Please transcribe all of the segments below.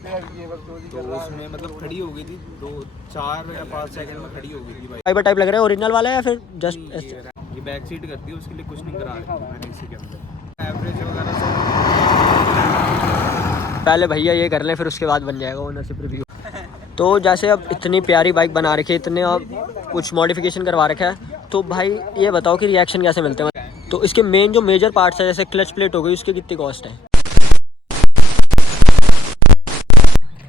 तो उसमें मतलब खड़ी हो गई थी 4 या 5 सेकंड में खड़ी हो गई थी भाई। फाइबर टाइप लग रहा है, ओरिजिनल वाला है या फिर जस्ट ऐसे? ये बैक सीट करती है, उसके लिए कुछ नहीं करा रखी थी मैंने इसी के अंदर। एवरेज वगैरह सब पहले भैया ये कर लें, फिर उसके बाद बन जाएगा ओनरशिप रिव्यू। तो जैसे अब इतनी प्यारी बाइक बना रखी है, इतने अब कुछ मॉडिफिकेशन करवा रखा है, तो भाई ये बताओ कि रिएक्शन कैसे मिलते हैं? तो इसके मेन जो मेजर पार्ट्स है, जैसे क्लच प्लेट हो गई, उसकी कितनी कॉस्ट है?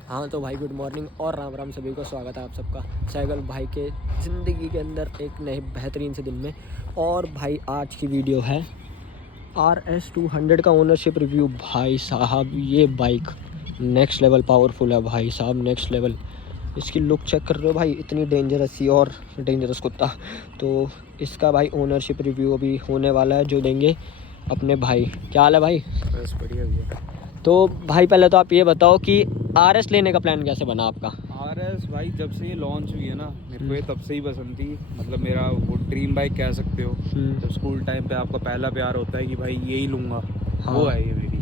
हाँ तो भाई गुड मॉर्निंग और राम राम सभी को, स्वागत है आप सबका सैगल भाई के ज़िंदगी के अंदर एक नए बेहतरीन से दिन में। और भाई आज की वीडियो है RS200 का ओनरशिप रिव्यू। भाई साहब ये बाइक नेक्स्ट लेवल पावरफुल है भाई साहब, नेक्स्ट लेवल। इसकी लुक चेक कर रहे हो भाई, इतनी डेंजरस ही और डेंजरस कुत्ता। तो इसका भाई ओनरशिप रिव्यू अभी होने वाला है, जो देंगे अपने भाई। क्या हाल है भाई? बस बढ़िया भैया। तो भाई पहले तो आप ये बताओ कि RS लेने का प्लान कैसे बना आपका? RS भाई जब से ये लॉन्च हुई है ना, मेरे को ये तब से ही पसंद थी। मतलब मेरा वो ड्रीम बाइक कह सकते हो। जब स्कूल टाइम पे आपका पहला प्यार होता है कि भाई यही लूँगा, हाँ। वो है ये मेरी।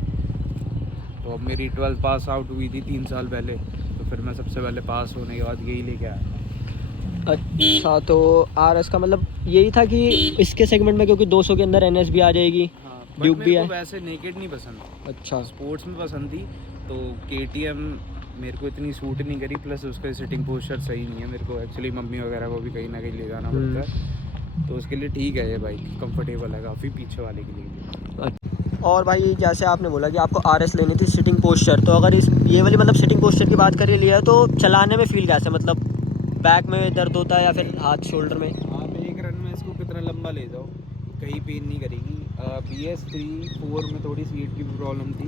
तो अब मेरी 12th पास आउट हुई थी 3 साल पहले, तो फिर मैं सबसे पहले पास होने के बाद यही लेके आया। अच्छा, तो RS का मतलब यही था कि इसके सेगमेंट में, क्योंकि 200 के अंदर NS भी आ जाएगी, ड्यूक भी है। वैसे नेकेड नहीं पसंद। अच्छा, स्पोर्ट्स में पसंद थी, तो KTM मेरे को इतनी सूट नहीं करी। प्लस उसका सिटिंग पोस्चर सही नहीं है मेरे को। एक्चुअली मम्मी वगैरह को भी कहीं ना कहीं ले जाना पड़ता है, तो उसके लिए ठीक है ये बाइक, कंफर्टेबल है काफ़ी पीछे वाले के लिए। और भाई जैसे आपने बोला कि आपको RS लेनी थी सिटिंग पोस्चर, तो अगर इस ये वाली मतलब सिटिंग पोस्चर की बात करिए लिया, तो चलाने में फील कैसे? मतलब बैक में दर्द होता है या फिर हाथ शोल्डर में? आप एक रन में इसको कितना लंबा ले जाओ, कहीं पेन नहीं करेगी। BS3-4 में थोड़ी सीट की प्रॉब्लम थी,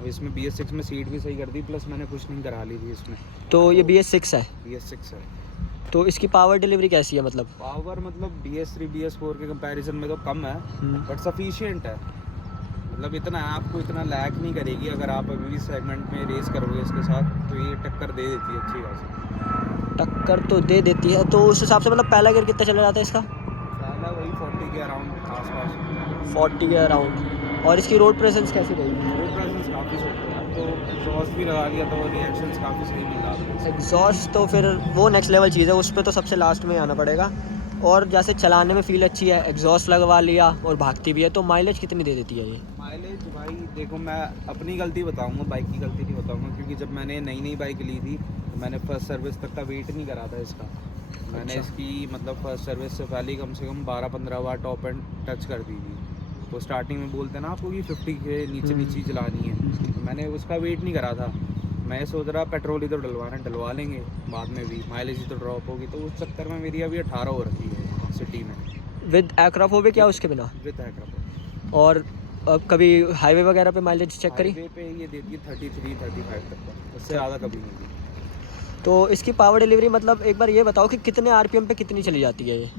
और इसमें BS6 में सीट भी सही कर दी, प्लस मैंने कुशनिंग करा ली थी इसमें। तो ये BS6 है? BS6 है। तो इसकी पावर डिलीवरी कैसी है? मतलब पावर मतलब BS3 BS4 के कंपैरिजन में तो कम है, बट सफिशिएंट है। मतलब इतना आपको इतना लैग नहीं करेगी। अगर आप अभी भी सेगमेंट में रेस करोगे इसके साथ, तो ये टक्कर दे देती है अच्छी खासी। टक्कर तो दे देती है। तो उस हिसाब से मतलब पहला गियर कितना चला जाता है इसका? पहला वही 40 के अराउंड आसपास। 40 के अराउंड। और इसकी रोड प्रेजेंस कैसी रहेगी? रोड प्रेजेंस काफ़ी सही है। अब तो एग्जॉस्ट भी लगा दिया, तो रिएक्शंस काफ़ी सही मिल रहा है। एग्जॉस्ट तो फिर वो नेक्स्ट लेवल चीज़ है, उस पर तो सबसे लास्ट में आना पड़ेगा। और जैसे चलाने में फील अच्छी है, एग्जॉस्ट लगवा लिया और भागती भी है, तो माइलेज कितनी दे देती है ये? माइलेज भाई देखो, मैं अपनी गलती बताऊंगा, बाइक की गलती नहीं बताऊंगा, क्योंकि जब मैंने नई नई बाइक ली थी, तो मैंने फर्स्ट सर्विस तक का वेट नहीं करा था इसका। मैंने इसकी मतलब फर्स्ट सर्विस से पहले कम से कम 12-15 बार टॉप एंड टच कर दी थी। तो स्टार्टिंग में बोलते ना आपको कि 50 के नीचे नीचे चलानी है, तो मैंने उसका वेट नहीं करा था। मैं सोच रहा पेट्रोल ही तो डलवा लेंगे बाद में भी, माइलेज ही तो ड्रॉप होगी। तो उस चक्कर में मेरी अभी 18 हो रखी है सिटी में। विद एक्राफोबिक या उसके बिना? विद एक्राफोबिक। और अब कभी हाईवे वगैरह पे माइलेज चेक करी? हाईवे पे ये देती है 33-35 तक का, उससे ज़्यादा कभी नहीं दी। तो इसकी पावर डिलीवरी मतलब एक बार ये बताओ कि कितने RPM पे कितनी चली जाती है ये?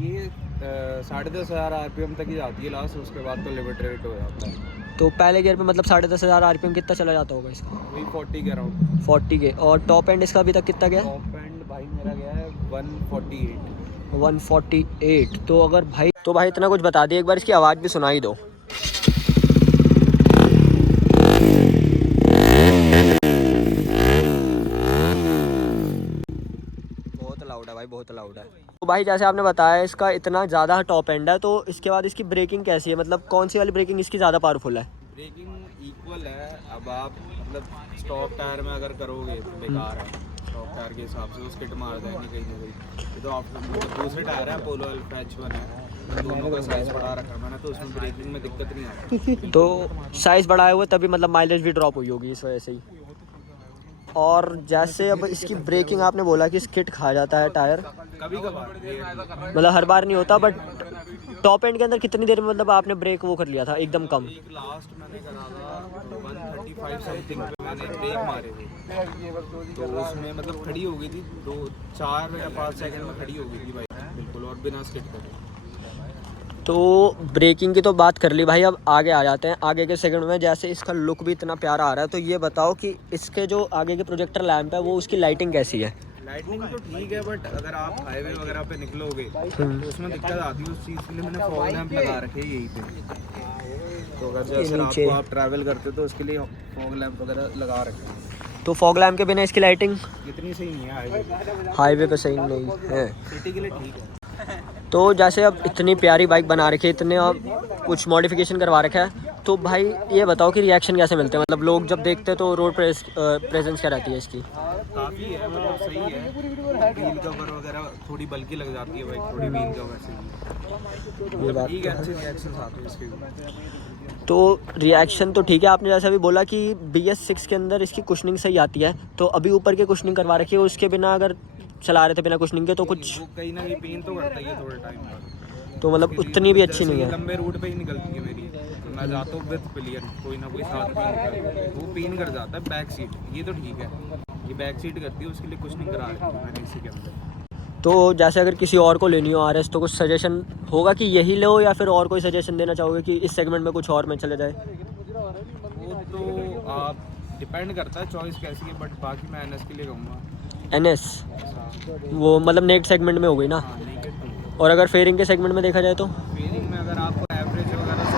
ये 10,500 RPM तक ही जाती है लास्ट, उसके बाद तो लिमिट रेट हो जाता है। तो पहले गियर पे मतलब 10,500 RPM कितना चला जाता होगा इसका? वही 40 के अराउंड। 40 के। और टॉप एंड इसका अभी तक कितना गया? टॉप एंड भाई मेरा गया है 148। 148। तो अगर भाई इतना कुछ बता दिए, एक बार इसकी आवाज़ भी सुनाई दो। बहुत लाउड है भाई, बहुत लाउड है। तो भाई जैसे आपने बताया इसका इतना ज़्यादा टॉप एंड है, तो इसके बाद इसकी ब्रेकिंग कैसी है? मतलब कौन सी वाली ब्रेकिंग इसकी ज़्यादा पावरफुल है? ब्रेकिंग इक्वल है। अब आप मतलब स्टॉक टायर में अगर करोगे तो बेकार है। स्टॉक टायर के हिसाब से वो स्किट मार जाएंगे कहीं ना कहीं। ये तो आप दूसरे टायर है, अपोलो अल्फा H1 है, दोनों का साइज़ बढ़ा रखा है मैंने, तो उसमें ब्रेकिंग में दिक्कत नहीं आती। तो साइज़ बढ़ाए हुए तभी मतलब माइलेज भी ड्रॉप हुई होगी इस वजह से ही। और जैसे अब इसकी ब्रेकिंग आपने बोला कि स्किट खा जाता है टायर, कभी कभार, मतलब हर बार नहीं होता, बट टॉप एंड के अंदर कितनी देर में मतलब आपने ब्रेक वो कर लिया था एकदम कम? लास्ट मैंने करा था 135 समथिंग पे मैंने ब्रेक मारे थे, तो उसमें मतलब खड़ी हो गई थी 4 या 5 सेकंड में खड़ी हो गई थी बाइक बिल्कुल, और बिना स्किट करे। तो ब्रेकिंग की तो बात कर ली भाई, अब आगे आ जाते हैं। आगे के सेकंड में जैसे इसका लुक भी इतना प्यारा आ रहा है, तो ये बताओ कि इसके जो आगे के प्रोजेक्टर लैंप है वो उसकी लाइटिंग कैसी है? लाइटनिंग तो ठीक है, बट अगर आप हाईवे वगैरह पे निकलोगे तो उसमें दिक्कत आती है। उस चीज़ के लिए मैंने फॉग लैंप लगा रखे हैं यहीं पे। तो अगर जैसे रात को आप ट्रैवल करते हो तो उसके लिए फॉग लैंप वगैरह लगा रखे हैं। तो फॉग लैम्प के बिना इसकी लाइटिंग इतनी सही नहीं है, हाईवे पे सही नहीं है। सिटी के लिए ठीक है। तो जैसे अब इतनी प्यारी बाइक बना रखी है, इतने अब कुछ मॉडिफिकेशन करवा रखा है, तो भाई ये बताओ कि रिएक्शन कैसे मिलते हैं, मतलब लोग जब देखते हैं तो रोड प्रेजेंस क्या रहती है इसकी? काफ़ी है, मतलब सही है। व्हील कवर वगैरह थोड़ी बल्कि लग जाती है बाइक, थोड़ी व्हील कवर से ये बात ठीक तो है, है। अच्छे रिएक्शन आते हैं इसके भी। तो रिएक्शन तो ठीक है, आपने जैसा भी बोला कि BS6 के अंदर इसकी कुशनिंग सही आती है, तो अभी ऊपर की कुशनिंग करवा रखी है, उसके बिना अगर चला रहे थे बिना कुशनिंग के तो कुछ, वो कहीं ना कहीं पेन तो करता ही है थोड़े टाइम बाद। तो मतलब उतनी भी अच्छी नहीं है। लंबे रूट पे ही निकलती है मेरी, तो मैं जाता हूँ विद पिलियन, कोई ना कोई साथ में होता है, वो पेन कर जाता है। बैक सीट ये तो ठीक है, ये बैक सीट करती है, उसके लिए कुछ नहीं करा रही हूँ मैंने इसी के अंदर। तो जैसे अगर किसी और को लेनी हो RS, तो कुछ सजेशन होगा कि यही लो, या फिर और कोई सजेशन देना चाहोगे कि इस सेगमेंट में कुछ और में चले जाए? वो तो आप डिपेंड करता है चॉइस कैसी है, बट बाकी मैं NS के लिए कहूँगा। NS वो मतलब नेक्स्ट सेगमेंट में हो गई ना, हाँ नेकेड तो और अगर फेयरिंग के सेगमेंट में देखा जाए तो फेयरिंग में अगर आपको एवरेज वगैरह से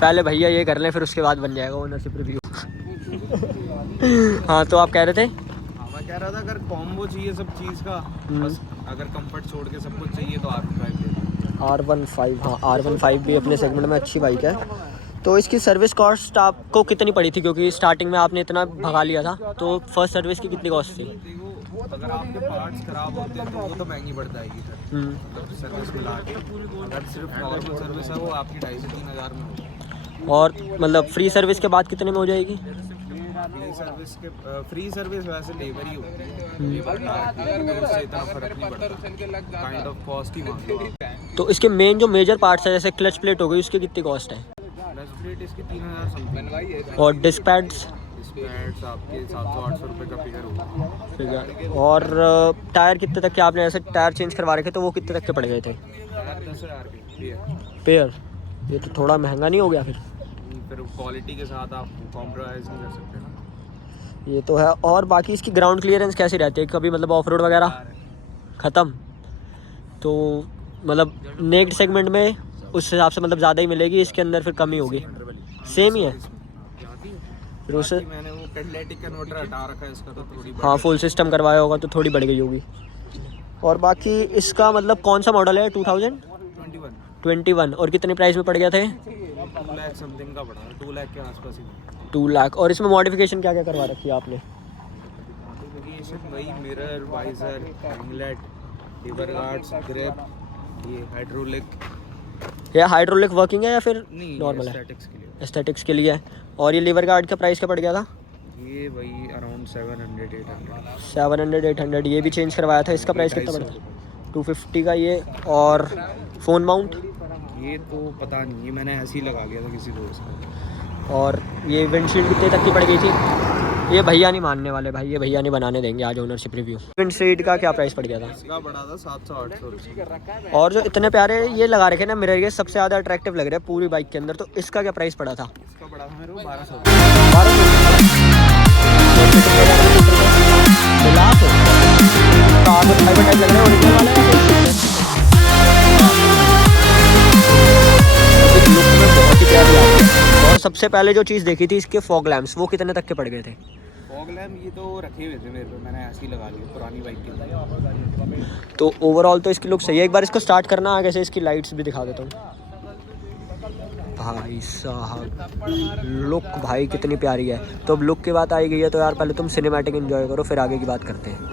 पहले भैया ये कर लें, फिर उसके बाद बन जाएगा ओनरशिप रिव्यू। हाँ, तो आप कह रहे थे? हाँ मैं कह रहा था अगर कॉम्बो चाहिए सब चीज़ का, बस अगर कंफर्ट छोड़ के सब कुछ चाहिए तो R15 ले लो। R15, हाँ R15 भी अपने सेगमेंट में अच्छी बाइक है। तो इसकी सर्विस कॉस्ट आपको कितनी पड़ी थी, क्योंकि स्टार्टिंग में आपने इतना भगा लिया था, तो फर्स्ट सर्विस की कितनी कॉस्ट थी? देखो अगर आपके पार्ट्स खराब होते हैं तो वो तो महंगी पड़ जाएगी सर, मतलब सर्विस मिला के। अगर सिर्फ नॉर्मल सर्विस है वो आपकी 2,500 से 3,000 में होगी। और मतलब फ्री सर्विस के बाद कितने में हो जाएगी? फ्री सर्विस वैसे लेबर ही होती है, लेबर तो उससे इतना फर्क नहीं पड़ता, काइंड ऑफ कॉस्ट ही मान लो आप। तो इसके मेन जो मेजर पार्ट्स है, जैसे क्लच प्लेट हो गई, उसकी कितनी कॉस्ट है? क्लच प्लेट इसकी 3,000 समथिंग, और डिस्क पैड्स? पैड्स आपके 700-800 रुपये का फिगर होगा। ठीक है। और टायर कितने तक के आपने ऐसे टायर चेंज करवा रखे, तो वो कितने तक के पड़ गए थे? 10,000 के पेयर? ये तो थोड़ा महंगा नहीं हो गया फिर? क्वालिटी के साथ आप कॉम्प्रोमाइज़ नहीं कर सकते ना। ये तो है। और बाकी इसकी ग्राउंड क्लियरेंस कैसी रहती है, कभी मतलब ऑफ रोड वगैरह ख़त्म? तो मतलब नेक्स्ट सेगमेंट में उस हिसाब से मतलब ज़्यादा ही मिलेगी, इसके अंदर फिर कमी होगी? सेम ही है फिर उससे? मैंने वो कैटलिटिक कन्वर्टर हटा रखा है इसका, तो थोड़ी हाँ, फुल सिस्टम करवाया होगा तो थोड़ी बढ़ गई होगी। और बाकी इसका मतलब कौन सा मॉडल है? 2021? और कितने प्राइस में पड़ गया थे? 2 लाख समथिंग का पड़ा, 2 लाख के आसपास ही। 2 लाख। और इसमें मॉडिफिकेशन क्या क्या करवा रखी है आपने? मॉडिफिकेशन वही मिरर, वाइजर, हैंगलेट, लीवर गार्ड्स, ग्रिप, ये हाइड्रोलिक। ये हाइड्रोलिक वर्किंग है या फिर नहीं नॉर्मल है? स्टैटिक्स के लिए। एस्थेटिक्स के लिए है। और ये लीवर गार्ड का प्राइस क्या पड़ गया था? ये वही अराउंड 700-800। 700-800। ये भी चेंज करवाया था, इसका प्राइस कितना पड़ा? 250 का ये। और फ़ोन माउंट? ये तो पता नहीं, ये मैंने ऐसे ही लगा लिया था किसी दोस्त को। और ये विंडशील्ड कितने तक की पड़ गई थी? ये भैया नहीं मानने वाले भाई, ये भैया नहीं बनाने देंगे आज ओनरशिप रिव्यू। विंडशील्ड का क्या प्राइस पड़ गया था? इसका पड़ा था 700-800। और जो इतने प्यारे ये लगा रखे ना मिरर, ये सबसे ज़्यादा अट्रैक्टिव लग रहा है पूरी बाइक के अंदर, तो इसका क्या प्राइस पड़ा था? इसका पड़ा था मेरे को 1200। 1200। और सबसे पहले जो चीज़ देखी थी इसके फॉग लैम्प्स, वो कितने तक के पड़ गए थे? फॉग लैम्प ये तो रखे हुए थे मेरे पे, मैंने ऐसे ही लगा लिए पुरानी बाइक के लिए। तो ओवरऑल तो इसकी लुक सही है। एक बार इसको स्टार्ट करना, आगे से इसकी लाइट्स भी दिखा देता हूँ। भाई साहब लुक भाई कितनी प्यारी है। तो अब लुक की बात आई गई है तो यार पहले तुम सिनेमैटिक एंजॉय करो, फिर आगे की बात करते हैं।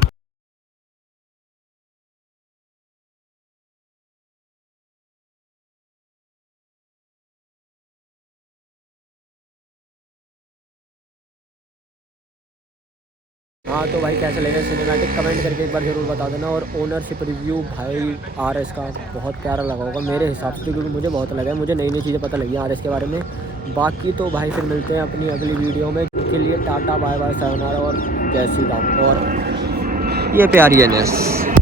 हाँ तो भाई कैसे लगे सिनेमैटिक, कमेंट करके एक बार ज़रूर बता देना। और ओनरशिप रिव्यू भाई RS का बहुत प्यारा लगा होगा मेरे हिसाब से, क्योंकि मुझे बहुत लगा है, मुझे नई नई चीज़ें पता लगी RS के बारे में। बाकी तो भाई फिर मिलते हैं अपनी अगली वीडियो में, के लिए टाटा बाय बाय, sayonara और जय श्री राम। और ये प्यारी NS।